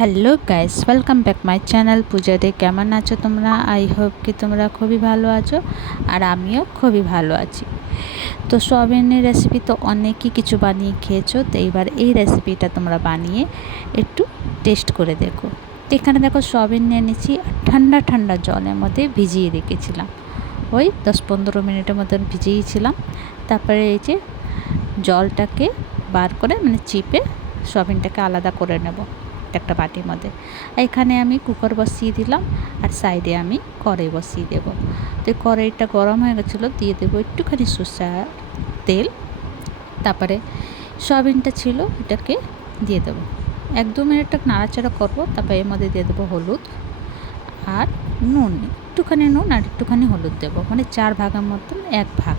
Hello guys, welcome back my channel Puja day. কেমন আছো তোমরা? আই হোপ কি তোমরা খুবই ভালো আছো, আর আমিও খুবই ভালো আছি। তো সোয়াবিনের রেসিপি তো অনেকই কিছু বানিয়ে খেয়েছো, তো এইবার এই রেসিপিটা তোমরা বানিয়ে একটু টেস্ট করে দেখো। তো এখানে দেখো সোয়াবিন নিয়ে নিচ্ছি, আর ঠান্ডা ঠান্ডা জলের মধ্যে ভিজিয়ে রেখেছিলাম, ওই 10-15 মিনিটের মতন ভিজিয়েছিলাম। তারপরে এই যে জলটাকে বার করে চিপে সোয়াবিনটাকে আলাদা করে নেব একটা বাটির মধ্যে। এখানে আমি কুকার বসিয়ে দিলাম, আর সাইডে আমি কড়াই বসিয়ে দেবো। তো কড়াইটা গরম হয়ে গেছিলো, দিয়ে দেবো একটুখানি সরষের তেল। তারপরে সয়াবিনটা ছিল এটাকে দিয়ে দেবো, 1-2 মিনিট নাড়াচাড়া করবো। তারপরে এর মধ্যে দিয়ে দেবো হলুদ আর নুন, একটুখানি নুন আর একটুখানি হলুদ দেবো, 4 ভাগের মতন 1 ভাগ।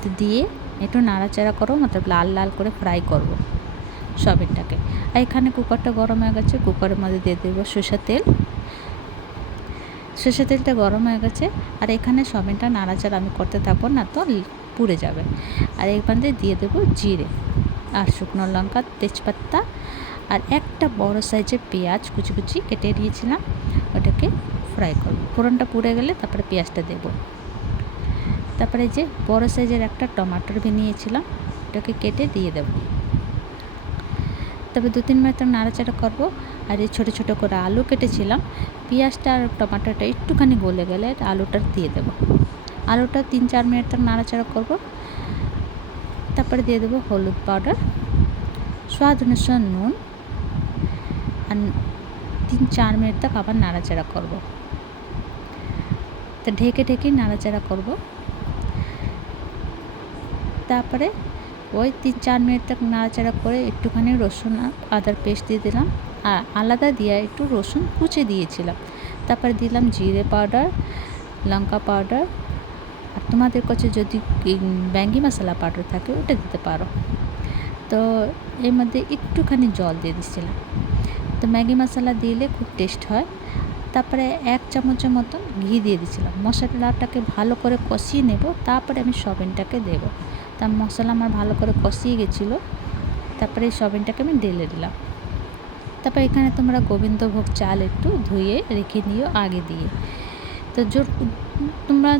তো দিয়ে একটু নাড়াচাড়া করবো, লাল লাল করে ফ্রাই করবো সয়াবিনটাকে। আর এখানে কুকারটা গরম হয়ে গেছে, কুকারের মধ্যে দিয়ে দেবো সরষের তেল। সরষের তেলটা গরম হয়ে গেছে, আর এখানে সয়াবিনটা নাড়াচাড়া আমি করতে থাকবো, না তো পুড়ে যাবে। আর এখানে দিয়ে দেবো জিরে আর শুকনো লঙ্কা, তেজপাতা, আর একটা বড় সাইজের পেঁয়াজ কুচি কুচি কেটে নিয়েছিলাম, ওটাকে ফ্রাই করবো। ফোড়নটা পুড়ে গেলে তারপরে পেঁয়াজটা দেবো। তারপরে যে বড় সাইজের একটা টমাটোর নিয়েছিলাম, ওটাকে কেটে দিয়ে দেবো। তবে 2-3 মিনিট নাড়াচাড়া করবো। আর এই ছোটো ছোটো করে আলু কেটেছিলাম, পেঁয়াজটা আর টমাটোটা একটুখানি গলে গেলে আলুটা দিয়ে দেবো। আলুটা 3-4 মিনিট নাড়াচাড়া করবো। তারপরে দিয়ে দেবো হলুদ পাউডার, স্বাদ অনুসারে নুন, আর 3-4 মিনিট আবার নাড়াচাড়া করবো। তো ঢেকে ঢেকে নাড়াচাড়া করবো। তারপরে ওই 3-4 মিনিট নাড়াচাড়া করে একটুখানি রসুন আদার পেস্ট দিয়ে দিলাম, আর আলাদা দিয়ে একটু রসুন কুচে দিয়েছিলাম। তারপরে দিলাম জিরে পাউডার, লঙ্কা পাউডার, আর তোমাদের কাছে যদি ম্যাগি মশলা পাউডার থাকে ওটা দিতে পারো। তো এর মধ্যে একটুখানি জল দিয়ে দিচ্ছিলাম। তো ম্যাগি মশলা দিলে খুব টেস্ট হয়। তারপরে 1 চামচের মতন ঘি দিয়ে দিয়েছিলাম। মশলাটাকে ভালো করে কষিয়ে নেব, তারপরে আমি সয়াবিনটাকে দেবো। তা মশলা আমার ভালো করে কষিয়ে গেছিলো। তারপরে এই সয়াবিনটাকে আমি ঢেলে দিলাম। তারপর এখানে তোমরা গোবিন্দভোগ চাল একটু ধুয়ে রেখে নিও আগে দিয়ে। তো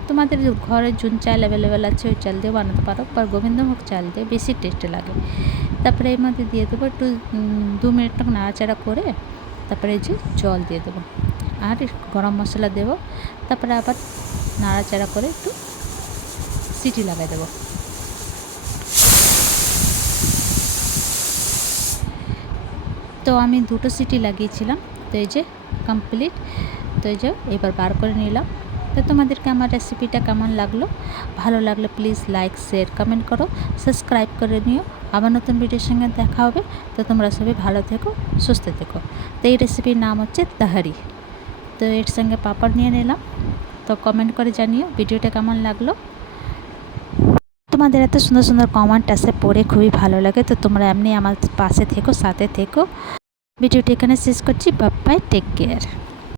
তোমাদের ঘরে যোন চাল অ্যাভেলেবেল আছে ওই চাল দিয়ে বানাতে পারো, বা গোবিন্দভোগ চাল দিয়ে বেশি টেস্টি লাগে। তারপরে এর মধ্যে দিয়ে দেবো একটু 2 মিনিট নাড়াচাড়া করে, তারপরে এই যে জল দিয়ে দেবো আর গরম মশলা দেবো। তারপরে আবার নাড়াচাড়া করে একটু সিটি লাগাই দেবো। তো আমি 2টো সিটি লাগিয়েছিলাম। তো এই যে কমপ্লিট। তো এই যে এবার বার করে নিলাম। তো তোমাদেরকে আমার রেসিপিটা কেমন লাগলো? ভালো লাগলে প্লিজ লাইক, শেয়ার, কমেন্ট করো, সাবস্ক্রাইব করে নিও। আবার নতুন ভিডিওর সঙ্গে দেখা হবে। তো তোমরা সবাই ভালো থেকো, সুস্থ থেকো। তো এই রেসিপির নাম হচ্ছে তাহারি। তো এর সঙ্গে পাঁপড় নিয়ে নিলাম। তো কমেন্ট করে জানিও ভিডিওটা কেমন লাগলো। তোমাদের এত সুন্দর সুন্দর কমেন্ট আসে, পড়ে খুবই ভালো লাগে। তো তোমরা এমনি আমার পাশে থেকো, সাথে থেকো। ভিডিওটি এখানে শেষ করছি। Bye bye, take care.